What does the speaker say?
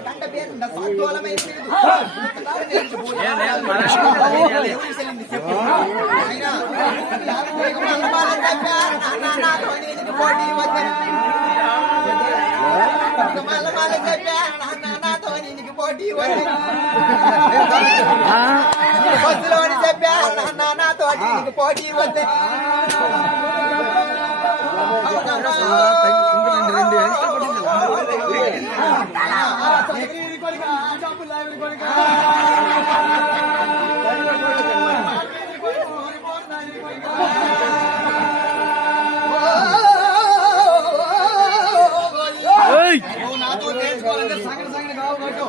కంట పేరు సాధ్యోలమై పోటీ మల్లమాల చెప్పా నాతో నీకు పోటీ బస్సులో అని చెప్పా నాతో నీకు పోటీ వద్ద నాతో తెలుసుకోవాలంటే సంగతి సంగతి కావు కట్టు